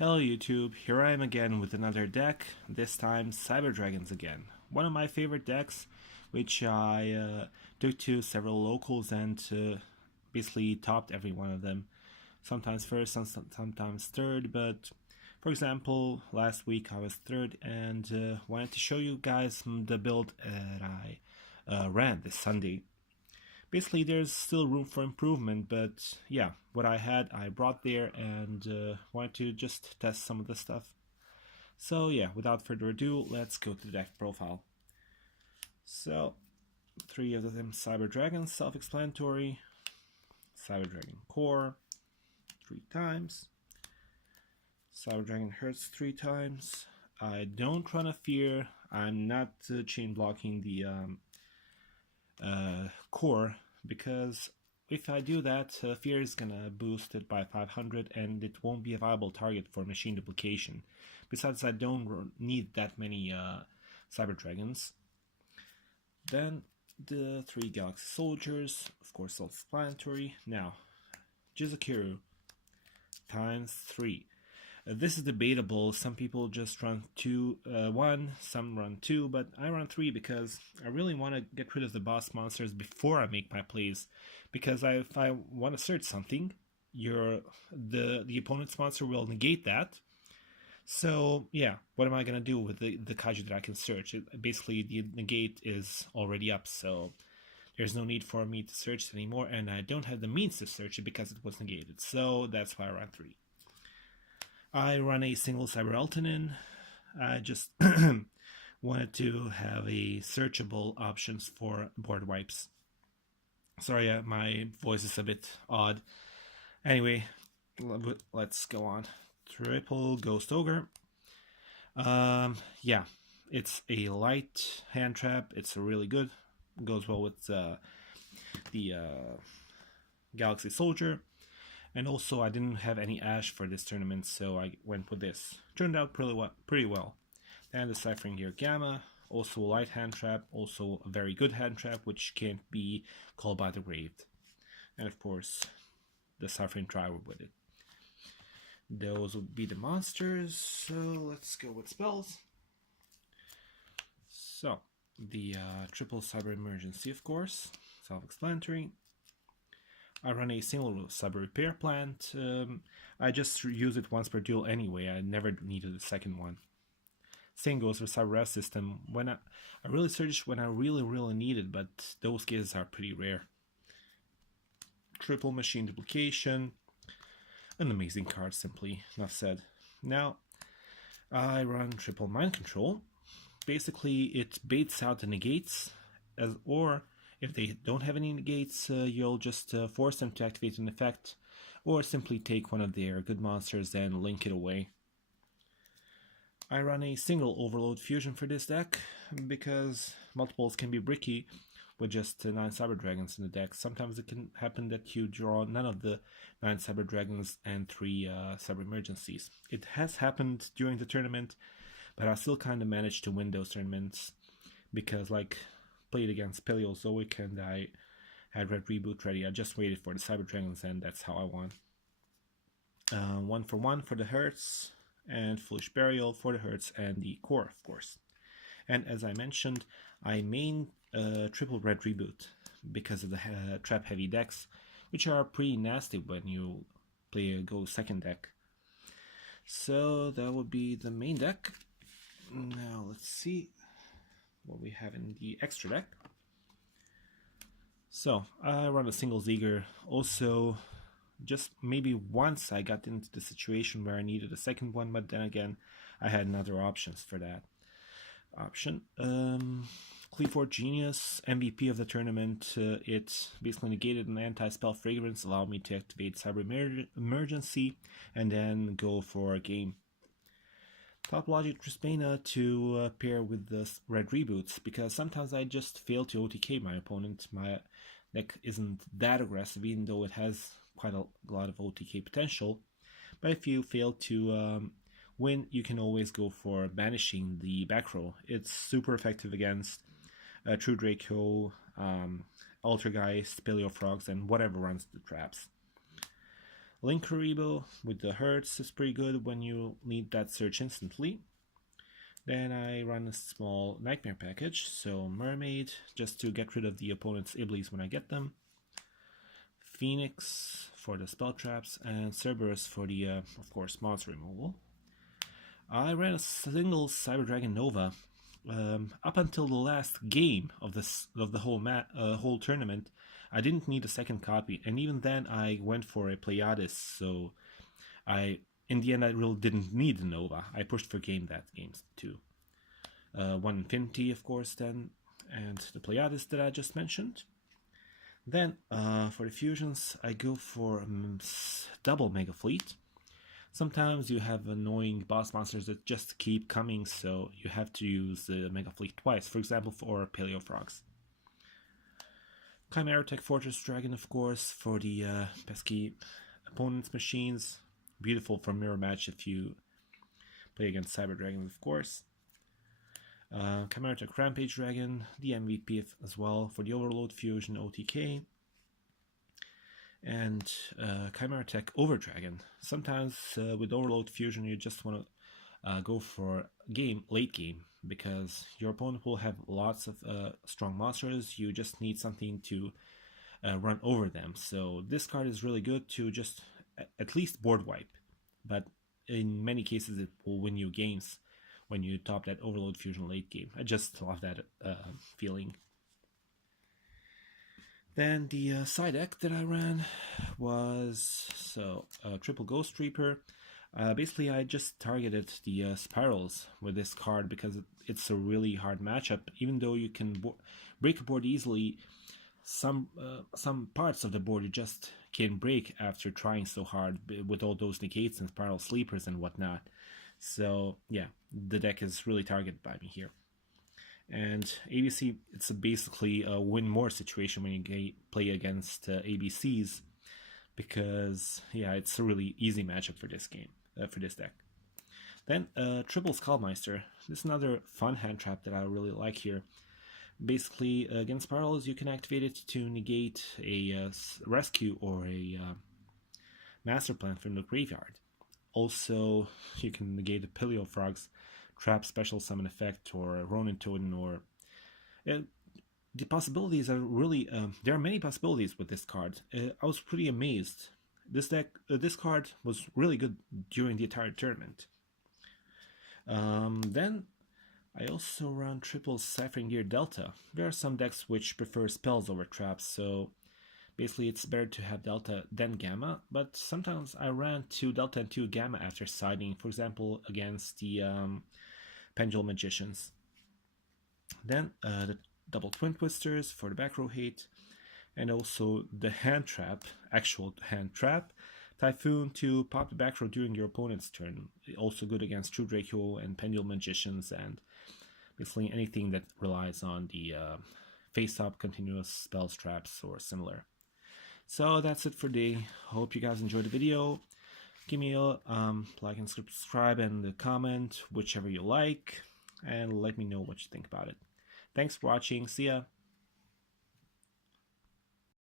Hello YouTube, here I am again with another deck, this time Cyber Dragons again. One of my favorite decks, which I took to several locals and basically topped every one of them. Sometimes first, sometimes third, but for example, last week I was third and wanted to show you guys the build that I ran this Sunday. Basically, there's still room for improvement, but yeah, what I had I brought there and wanted to just test some of the stuff. So yeah, without further ado, let's go to the deck profile. So, 3 of them Cyber Dragons, self-explanatory. Cyber Dragon Core, 3 times. Cyber Dragon Herz 3 times. I don't run a Fear. I'm not chain blocking the core, because if I do that, Fear is gonna boost it by 500 and it won't be a viable target for Machine Duplication. Besides, I don't need that many Cyber Dragons. Then the 3 Galaxy Soldiers, of course self-explanatory. Now, Jizukiru times 3. This is debatable. Some people just run 1, some run 2, but I run 3 because I really want to get rid of the boss monsters before I make my plays. Because if I want to search something, the opponent's monster will negate that. So yeah, what am I gonna do with the Kaiju that I can search? Basically, the negate is already up, so there's no need for me to search it anymore, and I don't have the means to search it because it was negated. So that's why I run 3. I run a single Cyber Eltanin. I just wanted to have a searchable options for board wipes. Sorry, my voice is a bit odd. Anyway, let's go on. Triple Ghost Ogre. Yeah, it's a light hand trap. It's really good. Goes well with the Galaxy Soldier. And also, I didn't have any Ash for this tournament, so I went with this. Turned out pretty well. Then the Cyber-Frame-Gear Gamma, also a light hand trap, also a very good hand trap, which can't be called by the Graved. And of course, the Cyber-Frame Driver with it. Those would be the monsters, so let's go with spells. So, the triple Cyber Emergency, of course, self-explanatory. I run a single Cyber Repair Plant. I just use it once per duel anyway. I never needed a second one. Same goes for Cyber Revsystem. When I really search when I really need it, but those cases are pretty rare. Triple Machine Duplication. An amazing card, simply, enough said. Now, I run triple Mind Control. Basically, it baits out the negates, or if they don't have any negates, you'll just force them to activate an effect, or simply take one of their good monsters and link it away. I run a single Overload Fusion for this deck, because multiples can be bricky with just 9 Cyber Dragons in the deck. Sometimes it can happen that you draw none of the 9 Cyber Dragons and 3 Cyber Emergencies. It has happened during the tournament, but I still kind of managed to win those tournaments, because like played against Paleofrog and I had Red Reboot ready. I just waited for the Cyber Dragons and that's how I won. 1 for 1 for the Herz, and Foolish Burial for the Herz and the Core, of course. And as I mentioned, I main triple Red Reboot because of the trap heavy decks, which are pretty nasty when you play a Go second deck. So that would be the main deck. Now let's see what we have in the extra deck. So I run a single Zeger. Also, just maybe once I got into the situation where I needed a second one, but then again I had other options for that option. Qliphort Genius, MVP of the tournament. It basically negated an anti-spell fragrance, allowed me to activate Cyber Emergency and then go for a game. Topologic Trisbaena to pair with the Red Reboots, because sometimes I just fail to OTK my opponent. My deck isn't that aggressive, even though it has quite a lot of OTK potential. But if you fail to win, you can always go for banishing the back row. It's super effective against True Draco, Altergeist, Paleofrogs, and whatever runs the traps. Linkuriboh with the Herz is pretty good when you need that search instantly. Then I run a small Knightmare package, so Mermaid, just to get rid of the opponent's Iblis when I get them. Phoenix for the spell traps, and Cerberus for the, of course, monster removal. I ran a single Cyber Dragon Nova. Up until the last game of the whole tournament, I didn't need a second copy, and even then I went for a Pleiades, so in the end I really didn't need the Nova. I pushed for game that game too. One Infinity, of course, then, and the Pleiades that I just mentioned. Then, for the fusions, I go for double Mega Fleet. Sometimes you have annoying boss monsters that just keep coming, so you have to use the Mega Fleet twice, for example, for Paleofrogs. Chimera Tech Fortress Dragon, of course, for the pesky opponent's machines. Beautiful for mirror match if you play against Cyber Dragons, of course. Chimera Tech Rampage Dragon, the MVP as well for the Overload Fusion OTK. And Chimera Tech Over Dragon. Sometimes with Overload Fusion you just want to go for late game, because your opponent will have lots of strong monsters. You just need something to run over them. So this card is really good to just at least board wipe, but in many cases it will win you games when you top that Overload Fusion late game. I just love that feeling. Then the side deck that I ran was Triple Ghost Reaper. Basically, I just targeted the Spyrals with this card because it's a really hard matchup. Even though you can break a board easily, some parts of the board you just can't break after trying so hard with all those negates and Spiral Sleepers and whatnot. So yeah, the deck is really targeted by me here. And ABC, it's basically a win more situation when you play against ABCs, because yeah, it's a really easy matchup for this game, for this deck. Then Triple Skullmeister. This is another fun hand trap that I really like here. Basically, against Spirals, you can activate it to negate a rescue or a master plan from the graveyard. Also, you can negate the Paleofrog's trap special summon effect or Ronin Totem, or the possibilities are really there are many possibilities with this card. I was pretty amazed. This card was really good during the entire tournament. Then I also run triple PSY-Frame Delta. There are some decks which prefer spells over traps, so basically it's better to have Delta than Gamma, but sometimes I ran 2 Delta and 2 Gamma after siding, for example against the Pendulum Magicians. Then the double Twin Twisters for the back row hate, and also the hand trap, actual hand trap, Typhoon to pop the back row during your opponent's turn. Also good against True Draco and Pendulum Magicians, and basically anything that relies on the face-up continuous spells, traps, or similar. So that's it for today. Hope you guys enjoyed the video. Give me a like and subscribe and a comment, whichever you like, and let me know what you think about it. Thanks for watching. See ya.